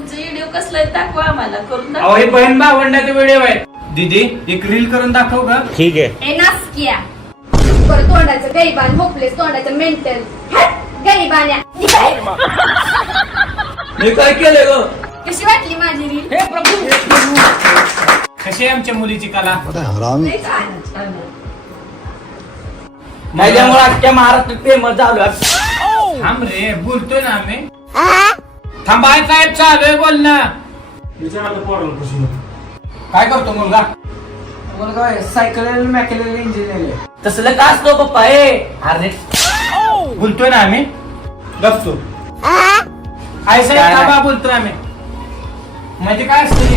तुमचे व्हिडिओ कसले दाखवा आम्हाला करून अहो दाखवा हे बहीण भावंडाचे व्हिडिओ आहे दीदी एक रील करून दाखव का? ठीक है ए नासकिया. बरं तोंडाचं गरीबान होपलेस तोंडाचं मेंटल गरीबान्या. मी काय केलंय ग? कशी वाटली माझी रील हे प्रभू! कशी आहे आमच्या मुलीची कला? लय छान आहे, छान आहे. त्याच्यामुळे अख्ख्या महाराष्ट्रात फेमस झालो आहे. थांब रे बोलतोय ना आम्ही. थांबाय साहेब चालू आहे बोल ना काय करतो मुलगा? मुलगा सायकल मॅकेनिकल इंजिनियर तसलं का असतो पप्पा ए? अरे बोलतोय ना आम्ही? गपतो आई साहेब काय? थांबा बोलतोय आम्ही. म्हणजे काय असतं? हे?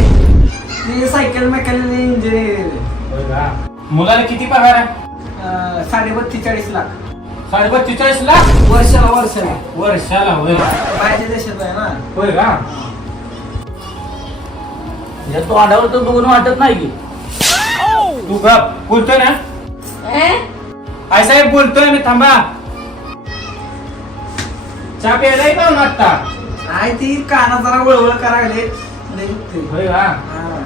मी सायकल मॅकेनिकल इंजिनियर मुलाला किती पगार आहे? साडे बत्तेचाळीस लाख. साडे बत्तेचाळीस लाख? वर्षाला वर्षाला. वर्षाला होय. बाहेरच्या देशात आहे ना. होय का? या तोंडावर तर बघून वाटत नाही की. तू गप. बोलतोय ना? हे? आई साहेब बोलतोय मी थांबा. चहा प्यायलाही का आता नाही ती काना जरा वळवळ करायले लय दुखते. होय का? हा.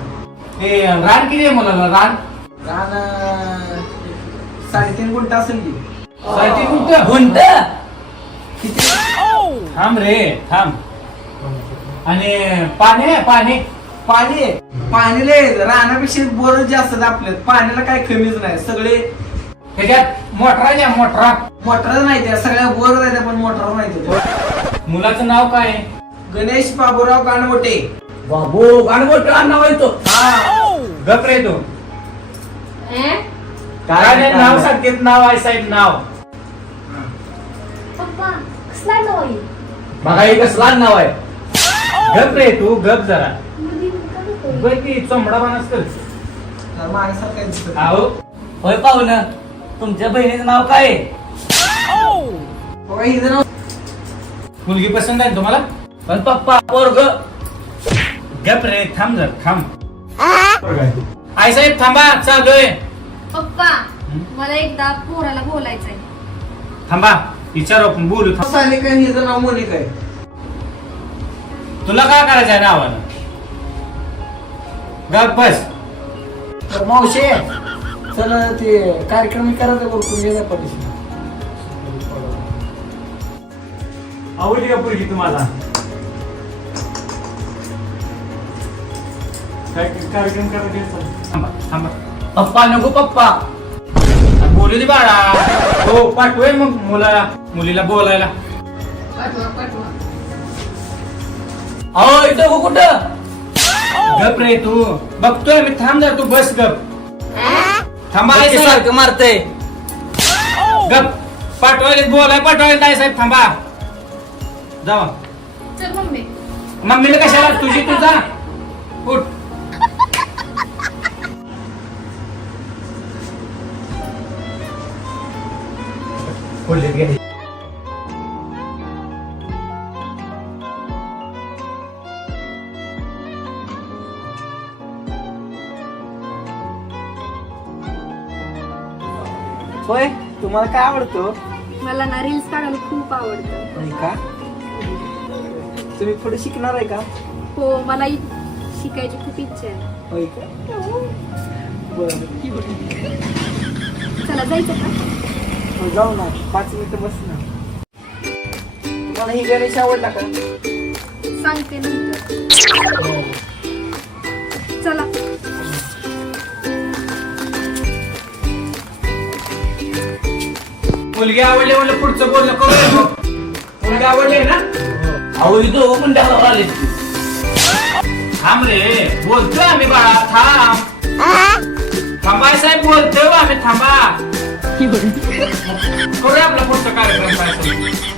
ते रान किती आहे मुलाला? रान? रान अं, साडेतीन गुंठ असेल की. किती थांब रे थांब. आणि पाणी पाणी. पाणी आहे. पाणी लय रानापेक्षा बोर जास्त आपल्यात. पाण्याला काय कमीच नाही. सगळे त्याच्यात मोटरा द्या मोटरा. मोटर नाही त्या. सगळ्या बोर आहेत पण मोटर नाही त्या. मुलाचं नाव काय? आहे गणेश बाबूराव कानवटे बाबू गाणगोट नाव येतो गप रे तू. हे? काय नाव सांगते नाव आहे साहेब नाव. कसला नोई बघा हे कसला नाव आहे. गप रे तू गप जरा. बघ की चोंबडा बनस कर माझ्यासारखं आहे दिसत. आहो. होय पाहुण. तुमच्या बहिणीचं नाव काय आहे? हिचं नाव मुलगी पसंत आहे तुम्हाला? पण पप्पा पोरग. गप रे थांब जर थांब. आई साहेब थांबा चालू आहे पप्पा मला एकदा पोराला बोलायचंय. थांबा. विचारू आपण बोलू. सानिका आणि हिचं नाव मोनिका आहे. तुला काय करायचं आहे नावानं? गप बस. तर मावशी चला ते कार्यक्रम करायचं बघ तुम्ही येत्या पडीशी आवडली का पोरगी तुम्हाला? काय कार्यक्रम करायचा थांबा थांबा. पप्पा नको पप्पा. बोलू दे बाळा. हो पाठवूय मग मुलाला मुलीला बोलायला. अहो इथं हो कुठं? गप रे तू. बघतोय मी. थांब जा तू बस गप. थांबा आई साहेब. सारखं मारतय. गप. पाठवायला बोलाय पाठवायला काय साहेब थांबा. जावा. चल मम्मी. मम्मीला कशाला? तुझी तू बोलले गेले. होय तुम्हाला काय आवडतो? मला ना रील्स काढायला खूप आवडतं. का? तुम्ही पुढे शिकणार आहे का? हो मला इ- शिकायची खूप इच्छा आहे. होय का? बरं. चला जायचं का? जाऊ ना पाच मिनिटं बस ना तुम्हाला ही गणेश आवडला का? सांगते नंतर. चला. मुलगी आवडली म्हणलं पुढचं बोलणं करू मुलगी आवडली ना? अहो इथं हो पण द्यावं आले. थांब रे बोलतोय आम्ही बाळा थांब. थांबाय साहेब बोलतोय बा आम्ही थांबा. करूया आपला पुढचा कार्यक्रम काय